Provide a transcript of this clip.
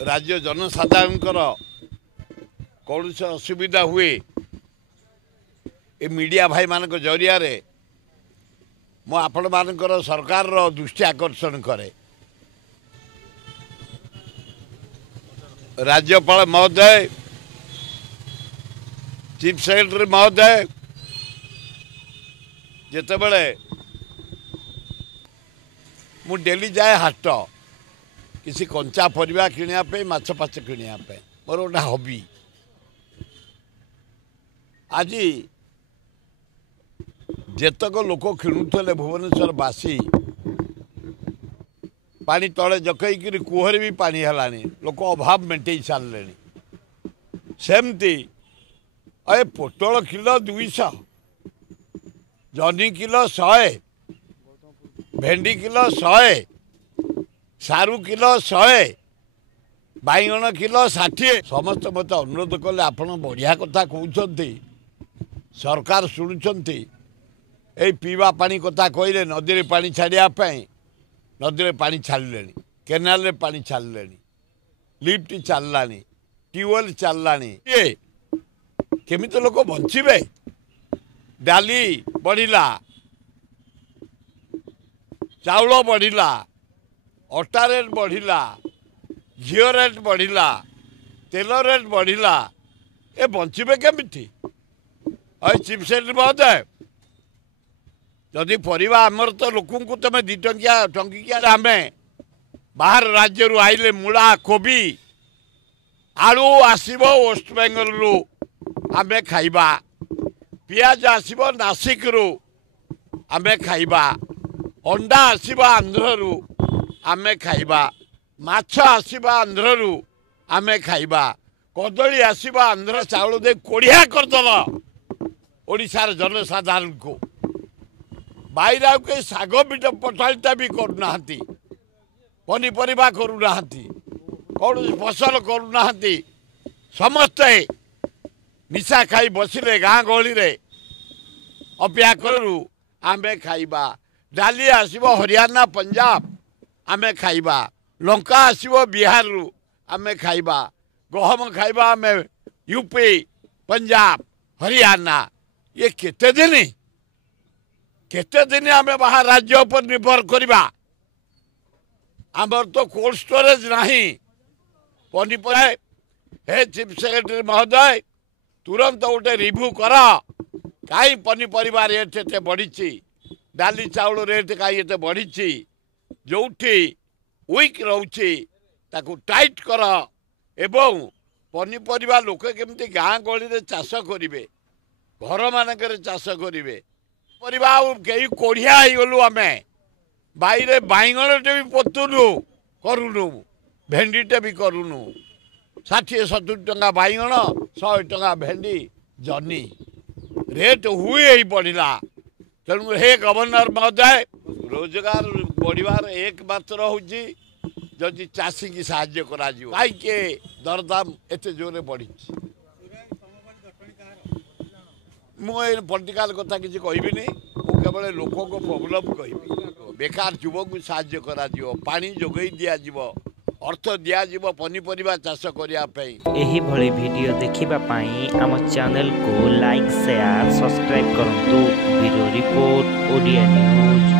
राज्य जनसाधारण कौन से असुविधा हुए ए मीडिया भाई मान जरिया मु आपण मानकर सरकार दृष्टि आकर्षण करे। राज्यपाल महोदय, चीफ सेक्रेटरी महोदय जितेबले मु डेली जाए हाट किसी कंचा परिवा किणापे माछ पाछ किणापे मोर गोटे हबी। आज जेतक लोक किणुले भुवनेश्वर बासी पानी तले जकईकि कुहरे भी पानी है लोक अभाव मेटे सारे सेमती ए पोटल किलो 200, जनी किलो 100, भेंडी किलो 100, सारू किलो 100, बैगण किलो 60। समस्त मत अनुरोध कले आपण बढ़िया कथा कहते सरकार शुणुंट ए पीवा पानी कथा कहले नदी में पानी छाड़ापी नदी में पानी छाड़े केनाल रे पानी छाड़े लिफ्ट चललानी ट्यूबवेल चललानी केमी लोक बंचे। डाली बढ़िला, चाउल बढ़िला, अटा रेट बढ़िला, घी रेट बढ़िला, तेल रेट बढ़िला, ए बंचे केमी? चीफ सेक्रेटरी महोदय जदि परिवा आमर तो लोक तुम 2 टंकिया टंकिया आम बाहर राज्य आइले मूला कोबी आलू आसब वेस्ट बेंगल रु आम खाइबा, पियाज आसब नासिक रु आम खाइबा, अंडा आसब आंध्र रु आम खाइबा, माछ आसब आंध्र रु आम खाइबा, कदली आसब आंध्र चाउल दे कोड़िया करदल ओडिशार जनसाधारण को। बाहर के शाग बीट पठाड़ीटा भी करूना, पनीपरिया करूना, कौन फसल करूना, समस्ते निशा खाई बसिले गाँ गहली अपेक्षा करू आम खाइबा। डाली आसब हरियाणा पंजाब आम खाइबा, लंका आसब बिहार रु आम खाइबा, गहम खाइबा आम यूपी पंजाब हरियाणा। ये केते दिन आम बाहर राज्य पर निर्भर करवा? आमर तो कोल्ड स्टोरेज नहीं पनीपरिया। हे चीफ सेक्रेटरी महोदय तुरंत गोटे रिव्यू कर कहीं पनीपरिया रेट एत बढ़ी, डाली चाउल रेट कहीं एत बढ़ी, जो वीक रोचे ताकू टाइट कर एवं पनीपरिया लोक केमती गाँ गहली चाष करेंगे, घर मानक चाष करेंगे। परिवा कई कोढ़िया गलु आम बाहर बैगणटे भी पोतुनु करूनु, भेंडीटे भी करूनु। 60-70 टंका बैगण, 100 टंका भेंडी, जनी रेट हुए ही बढ़ला। तेणु हे गवर्नर महोदय रोजगार बढ़वार एकमात्र हूँ जदि चाषी की साहाय्य करा कहीं दरदाम एत जोरे बढ़ी। मुझे पॉलिटिकल कथा किसी कहबी, केवल लोक को प्रोब्लेम कहि। बेकार युवक को साहाय्य करा पानी जोगई दिया अर्थ दिया पनीपरिया चाष करने। एही भली वीडियो देखिबा पाई आम चैनल को लाइक शेयर सब्सक्राइब करंतु। Bureau report Odia news.